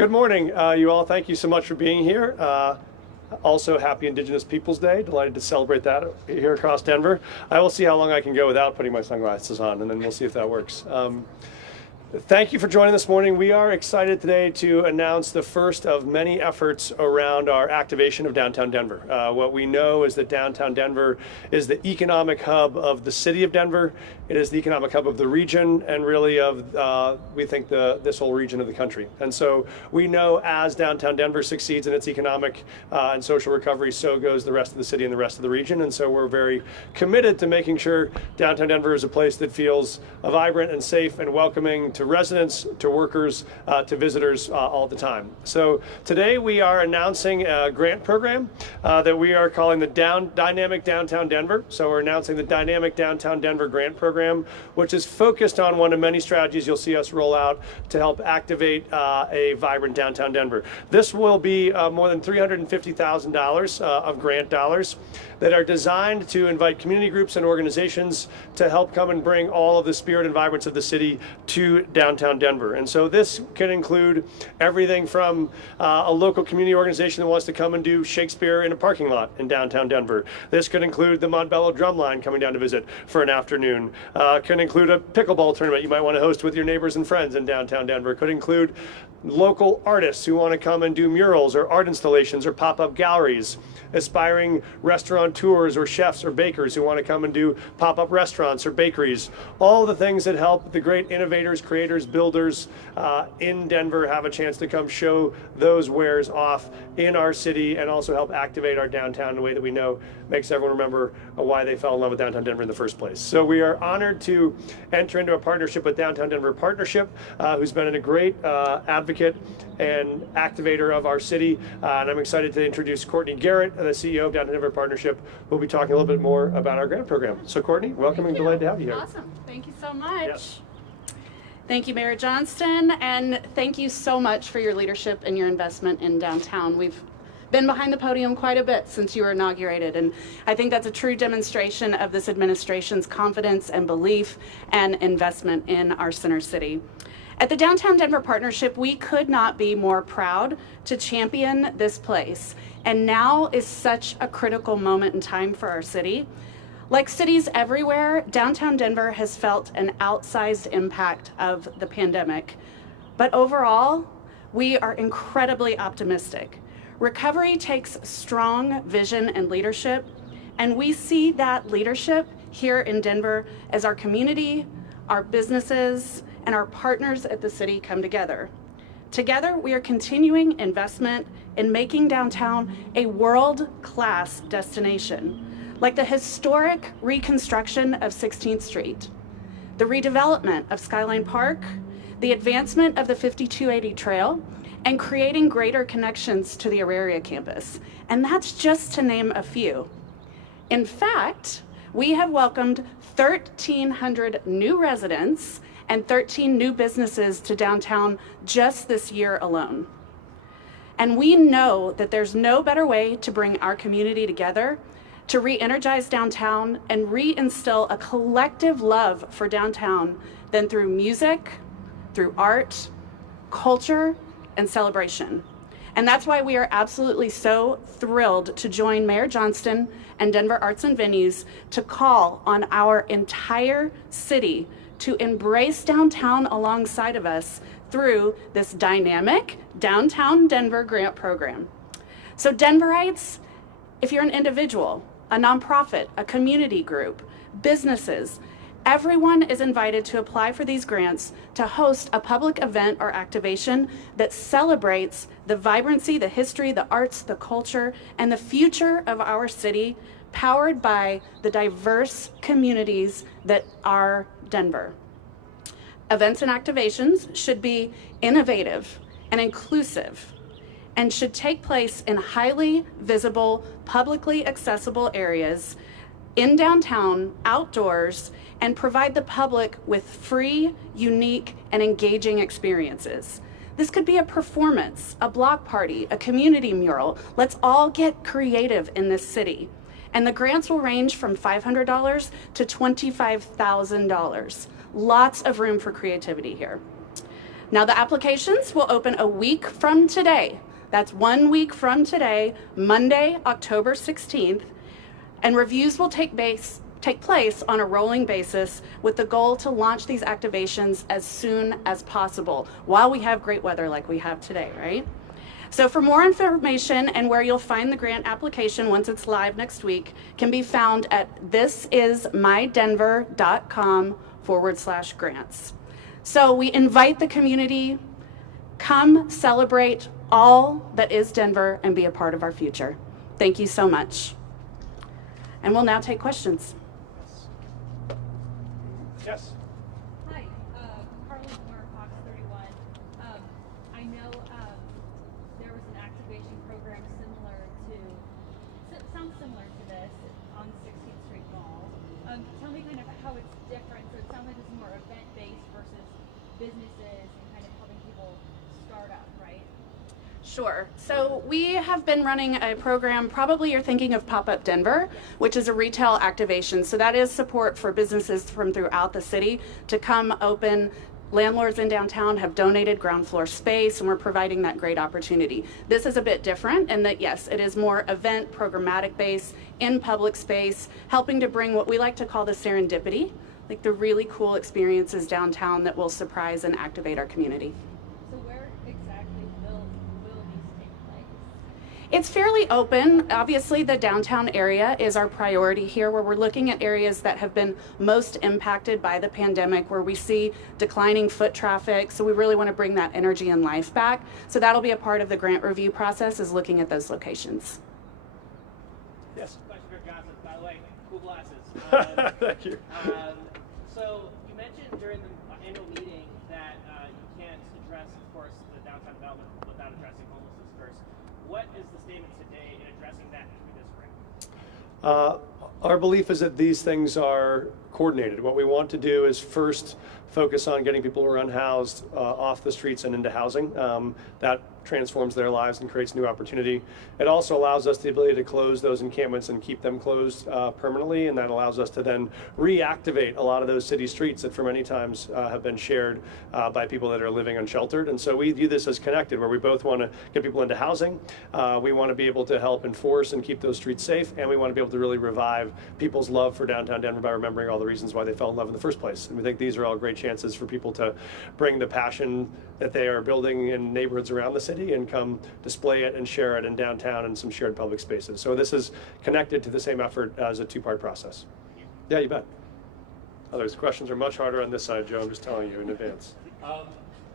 Good morning, you all. Thank you so much for being here. Also, happy Indigenous Peoples Day. Delighted to celebrate that here across Denver. I will see how long I can go without putting my sunglasses on, and then we'll see if that works. Thank you for joining this morning. We are excited today to announce the first of many efforts around our activation of downtown Denver. What we know is that downtown Denver is the economic hub of the city of Denver. It is the economic hub of the region and really of, we think, this whole region of the country. And so we know as downtown Denver succeeds in its economic and social recovery, so goes the rest of the city and the rest of the region. And so we're very committed to making sure downtown Denver is a place that feels vibrant and safe and welcoming to residents, to workers, to visitors all the time. So today we are announcing a grant program that we are calling the Dynamic Downtown Denver. So we're announcing the Dynamic Downtown Denver grant program, which is focused on one of many strategies you'll see us roll out to help activate a vibrant downtown Denver. This will be more than $350,000 of grant dollars that are designed to invite community groups and organizations to help come and bring all of the spirit and vibrance of the city to downtown Denver. And so this can include everything from a local community organization that wants to come and do Shakespeare in a parking lot in downtown Denver. This could include the Montbello Drumline coming down to visit for an afternoon. Can include a pickleball tournament you might want to host with your neighbors and friends in downtown Denver. Could include local artists who want to come and do murals or art installations or pop-up galleries, aspiring restaurateurs or chefs or bakers who want to come and do pop-up restaurants or bakeries. All the things that help the great innovators, creators, builders in Denver have a chance to come show those wares off in our city and also help activate our downtown in a way that we know makes everyone remember why they fell in love with downtown Denver in the first place. So we are honored to enter into a partnership with Downtown Denver Partnership, who's been a great advocate and activator of our city. And I'm excited to introduce Courtney Garrett, the CEO of Downtown Denver Partnership, who will be talking a little bit more about our grant program. So Courtney, welcome and delighted to have you here. Awesome. Thank you so much. Yes. Thank you, Mayor Johnston, and thank you so much for your leadership and your investment in downtown. We've been behind the podium quite a bit since you were inaugurated, and I think that's a true demonstration of this administration's confidence and belief and investment in our center city. At the Downtown Denver Partnership, we could not be more proud to champion this place, and now is such a critical moment in time for our city. Like cities everywhere, downtown Denver has felt an outsized impact of the pandemic. But overall, we are incredibly optimistic. Recovery takes strong vision and leadership, and we see that leadership here in Denver as our community, our businesses, and our partners at the city come together. Together, we are continuing investment in making downtown a world-class destination, like the historic reconstruction of 16th Street, the redevelopment of Skyline Park, the advancement of the 5280 Trail, and creating greater connections to the Auraria campus. And that's just to name a few. In fact, we have welcomed 1,300 new residents and 13 new businesses to downtown just this year alone. And we know that there's no better way to bring our community together, to re-energize downtown and reinstill a collective love for downtown than through music, through art, culture, and celebration. And that's why we are absolutely so thrilled to join Mayor Johnston and Denver Arts and Venues to call on our entire city to embrace downtown alongside of us through this dynamic Downtown Denver grant program. So Denverites, if you're an individual, a nonprofit, a community group, businesses, everyone is invited to apply for these grants to host a public event or activation that celebrates the vibrancy, the history, the arts, the culture, and the future of our city, powered by the diverse communities that are Denver. Events and activations should be innovative and inclusive, and should take place in highly visible, publicly accessible areas in downtown, outdoors, and provide the public with free, unique, and engaging experiences. This could be a performance, a block party, a community mural. Let's all get creative in this city. And the grants will range from $500 to $25,000. Lots of room for creativity here. Now the applications will open a week from today. That's 1 week from today, Monday, October 16th, and reviews will take place on a rolling basis with the goal to launch these activations as soon as possible while we have great weather like we have today, right? So for more information and where you'll find the grant application once it's live next week can be found at thisismydenver.com/grants. So we invite the community, come celebrate all that is Denver and be a part of our future. Thank you so much. And we'll now take questions. Yes. Hi, Carly Moore, Fox 31. I know there was an activation program sounds similar to this on 16th Street Mall. Tell me kind of how it's different. So it sounds like it's more event-based versus businesses and kind of helping people start up, right? Sure. So we have been running a program, probably you're thinking of Pop-Up Denver, which is a retail activation. So that is support for businesses from throughout the city to come open. Landlords in downtown have donated ground floor space and we're providing that great opportunity. This is a bit different in that, yes, it is more event programmatic based in public space, helping to bring what we like to call the serendipity, like the really cool experiences downtown that will surprise and activate our community. So where exactly will these take place? It's fairly open. Obviously, the downtown area is our priority here, where we're looking at areas that have been most impacted by the pandemic, where we see declining foot traffic. So we really want to bring that energy and life back. So that'll be a part of the grant review process, is looking at those locations. Yes. Question for Johnson. By the way, cool glasses. Thank you. So you mentioned during the annual meeting that you can't address, of course, the downtown development without addressing homelessness first. What is the statement today in addressing that through this grant? Our belief is that these things are coordinated. What we want to do is first focus on getting people who are unhoused off the streets and into housing. That transforms their lives and creates new opportunity. It also allows us the ability to close those encampments and keep them closed permanently, and that allows us to then reactivate a lot of those city streets that for many times have been shared by people that are living unsheltered. And so we view this as connected, where we both want to get people into housing, we want to be able to help enforce and keep those streets safe, and we want to be able to really revive people's love for downtown Denver by remembering all the reasons why they fell in love in the first place. And we think these are all great chances for people to bring the passion that they are building in neighborhoods around the city and come display it and share it in downtown and some shared public spaces. So this is connected to the same effort as a two-part process. Yeah, you bet. Others questions are much harder on this side, Joe. I'm just telling you in advance.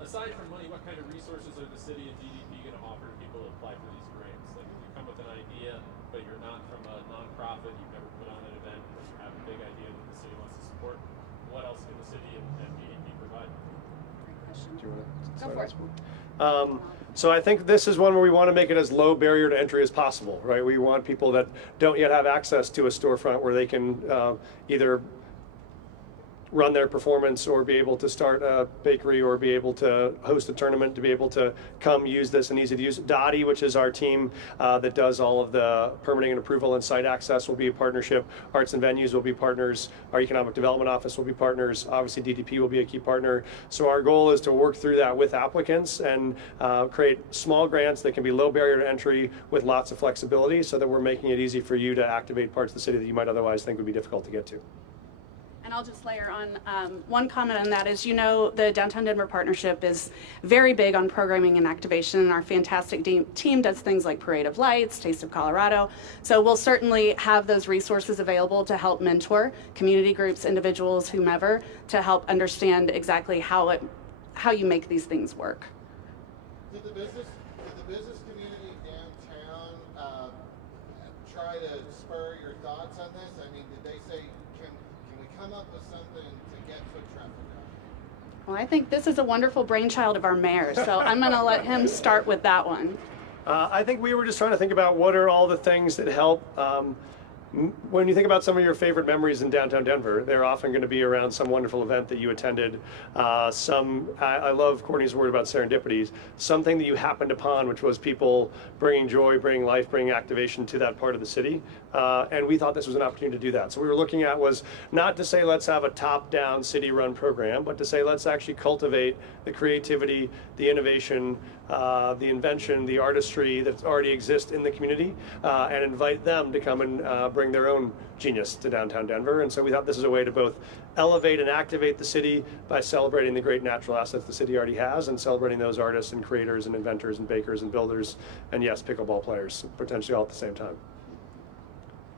Aside from money, what kind of resources are the city and DDP going to offer to people to apply for these grants? Like, if you come with an idea, but you're not from a nonprofit, you've never put on an event, but you have a big idea that the city wants to support, what else can the city and DDP provide? Do you want to Go for it. So I think this is one where we want to make it as low barrier to entry as possible, right? We want people that don't yet have access to a storefront where they can either run their performance or be able to start a bakery or be able to host a tournament, to be able to come use this and easy to use. Dottie, which is our team that does all of the permitting and approval and site access, will be a partnership. Arts and Venues will be partners. Our Economic Development Office will be partners. Obviously DDP will be a key partner. So our goal is to work through that with applicants and create small grants that can be low barrier to entry with lots of flexibility, so that we're making it easy for you to activate parts of the city that you might otherwise think would be difficult to get to. And I'll just layer on one comment on that is, you know, the Downtown Denver Partnership is very big on programming and activation, and our fantastic team does things like Parade of Lights, Taste of Colorado. So we'll certainly have those resources available to help mentor community groups, individuals, whomever, to help understand exactly how you make these things work. Did the business community downtown try to spur your thoughts on this? I mean, did they say, can we come up with something to get foot traffic out? Well, I think this is a wonderful brainchild of our mayor, so I'm going to let him start with that one. I think we were just trying to think about what are all the things that help When you think about some of your favorite memories in downtown Denver, they're often going to be around some wonderful event that you attended. I love Courtney's word about serendipities. Something that you happened upon, which was people bringing joy, bringing life, bringing activation to that part of the city. And we thought this was an opportunity to do that. So what we were looking at was not to say let's have a top-down city-run program, but to say let's actually cultivate the creativity, the innovation, the invention, the artistry that already exists in the community, and invite them to come and bring their own genius to downtown Denver. And so we thought this is a way to both elevate and activate the city by celebrating the great natural assets the city already has, and celebrating those artists and creators and inventors and bakers and builders, and yes, pickleball players, potentially all at the same time.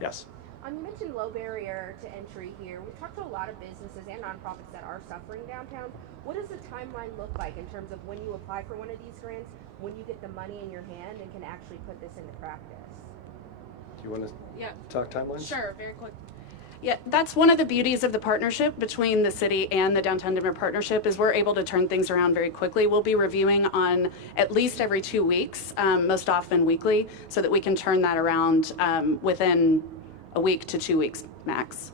Yes? You mentioned low barrier to entry here. We've talked to a lot of businesses and nonprofits that are suffering downtown. What does the timeline look like in terms of when you apply for one of these grants, when you get the money in your hand and can actually put this into practice? Do you want to talk timelines? Sure, very quick. Yeah, that's one of the beauties of the partnership between the city and the Downtown Denver Partnership is we're able to turn things around very quickly. We'll be reviewing on at least every 2 weeks, most often weekly, so that we can turn that around within a week to 2 weeks max.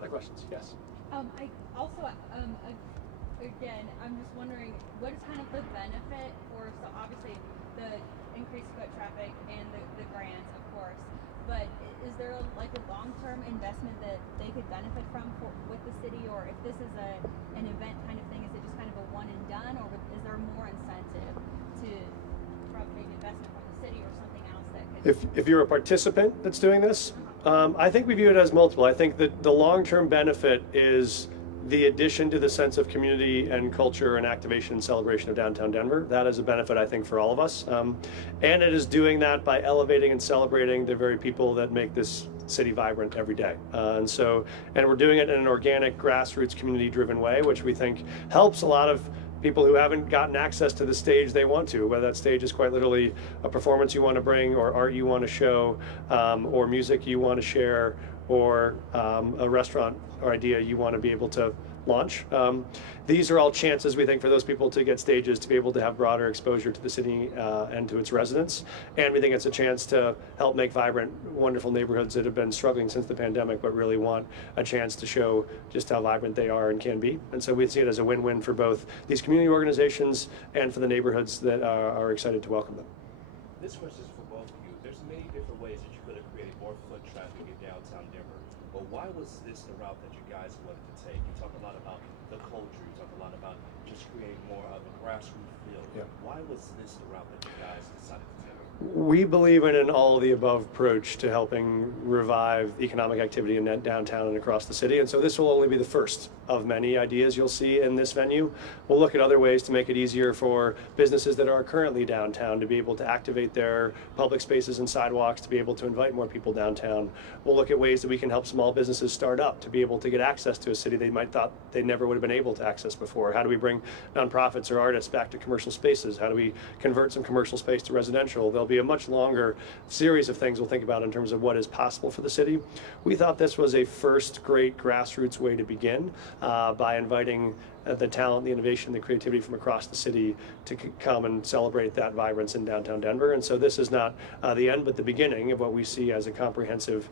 Other questions? Yes. I also, again, I'm just wondering, what is kind of the benefit for, so obviously the increased foot traffic and the grants, of course, but is there like a long-term investment that they could benefit from with the city, or if this is an event kind of thing, is it just kind of a one and done, or is there more incentive to from maybe investment from the city or something else that could? If you're a participant that's doing this, I think we view it as multiple. I think that the long-term benefit is the addition to the sense of community and culture and activation and celebration of downtown Denver. That is a benefit, I think, for all of us. And it is doing that by elevating and celebrating the very people that make this city vibrant every day. And we're doing it in an organic, grassroots, community-driven way, which we think helps a lot of people who haven't gotten access to the stage they want to, whether that stage is quite literally a performance you want to bring, or art you want to show, or music you want to share, or a restaurant or idea you want to be able to launch. These are all chances, we think, for those people to get stages, to be able to have broader exposure to the city and to its residents. And we think it's a chance to help make vibrant, wonderful neighborhoods that have been struggling since the pandemic, but really want a chance to show just how vibrant they are and can be. And so we see it as a win-win for both these community organizations and for the neighborhoods that are excited to welcome them. This question is for both of you. There's many different ways that you could have created more foot traffic in downtown Denver, but why was this the route that you guys wanted to take? You talk a lot about the culture, you talk a lot about just creating more of a grassroots feel. Yeah. Why was this the route that you guys decided to take? We believe in an all-of-the-above approach to helping revive economic activity in downtown and across the city, and so this will only be the first of many ideas you'll see in this venue. We'll look at other ways to make it easier for businesses that are currently downtown to be able to activate their public spaces and sidewalks, to be able to invite more people downtown. We'll look at ways that we can help small businesses start up to be able to get access to a city they might thought they never would have been able to access before. How do we bring nonprofits or artists back to commercial spaces? How do we convert some commercial space to residential? There'll be a much longer series of things we'll think about in terms of what is possible for the city. We thought this was a first great grassroots way to begin by inviting the talent, the innovation, the creativity from across the city to come and celebrate that vibrance in downtown Denver. And so this is not the end, but the beginning of what we see as a comprehensive,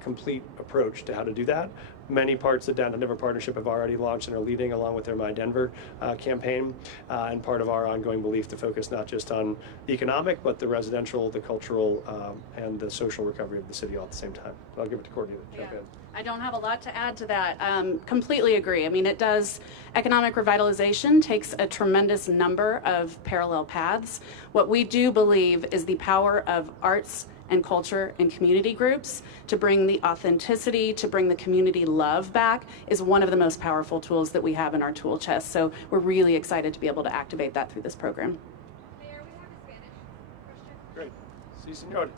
complete approach to how to do that. Many parts of the Downtown Denver Partnership have already launched and are leading, along with their My Denver campaign, and part of our ongoing belief to focus not just on the economic, but the residential, the cultural, and the social recovery of the city all at the same time. I'll give it to Courtney to jump in. I don't have a lot to add to that. Completely agree. I mean, it does, economic revitalization takes a tremendous number of parallel paths. What we do believe is the power of arts and culture and community groups to bring the authenticity, to bring the community love back, is one of the most powerful tools that we have in our tool chest. So we're really excited to be able to activate that through this program. Mayor, we have a Spanish question. Great. Sí, señor.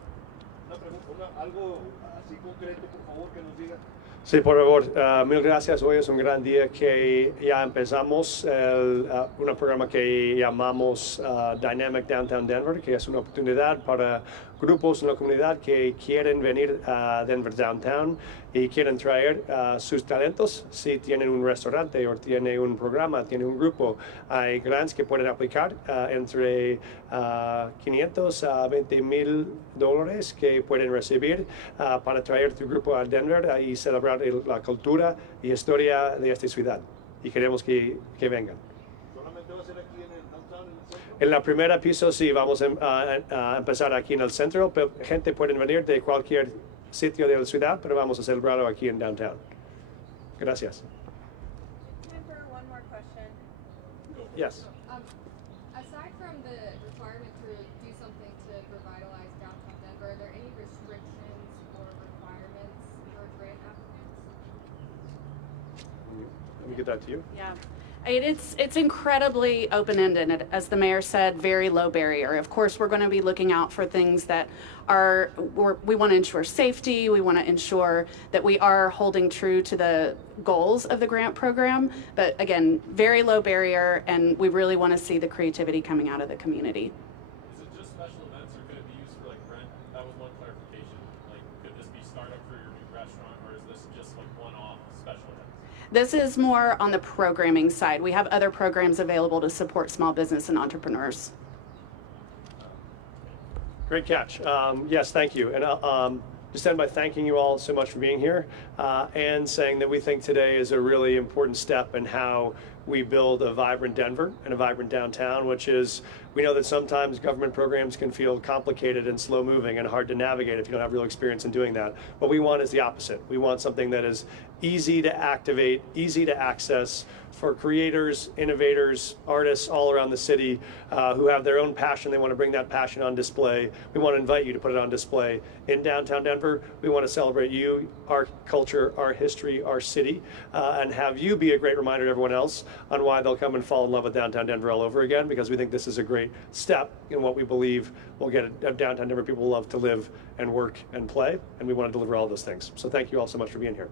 Una pregunta, algo así concreto, por favor, que nos diga. Sí, por favor, mil gracias. Hoy es un gran día que ya empezamos un programa que llamamos Dynamic Downtown Denver, que es una oportunidad para grupos en la comunidad que quieren venir a Denver Downtown y quieren traer sus talentos. Si tienen un restaurante o tienen un programa, tienen un grupo, hay grants que pueden aplicar entre 500 a $20,000 que pueden recibir para traer tu grupo a Denver y celebrar la cultura y historia de esta ciudad. Y queremos que vengan. ¿Solamente va a ser aquí en el downtown, en el centro? En la primera piso sí, vamos a empezar aquí en el centro, pero gente puede venir de cualquier sitio de la ciudad, pero vamos a celebrarlo aquí en downtown. Gracias. Time for one more question. Yes. Aside from the requirement to do something to revitalize downtown Denver, are there any restrictions or requirements for grant applicants? Let me get that to you. Yeah. It's incredibly open-ended, as the mayor said, very low barrier. Of course, we're going to be looking out for things that we want to ensure safety, we want to ensure that we are holding true to the goals of the grant program, but again, very low barrier, and we really want to see the creativity coming out of the community. Is it just special events, or could it be used for like rent? That was one clarification. Like, could this be startup for your new restaurant, or is this just like one-off special events? This is more on the programming side. We have other programs available to support small business and entrepreneurs. Great catch. Yes, thank you. And just end by thanking you all so much for being here and saying that we think today is a really important step in how we build a vibrant Denver and a vibrant downtown, which is, we know that sometimes government programs can feel complicated and slow moving and hard to navigate if you don't have real experience in doing that. What we want is the opposite. We want something that is easy to activate, easy to access for creators, innovators, artists all around the city who have their own passion. They want to bring that passion on display. We want to invite you to put it on display in downtown Denver. We want to celebrate you, our culture, our history, our city, and have you be a great reminder to everyone else on why they'll come and fall in love with downtown Denver all over again, because we think this is a great step in what we believe will get a downtown Denver people love to live and work and play, and we want to deliver all those things. So thank you all so much for being here.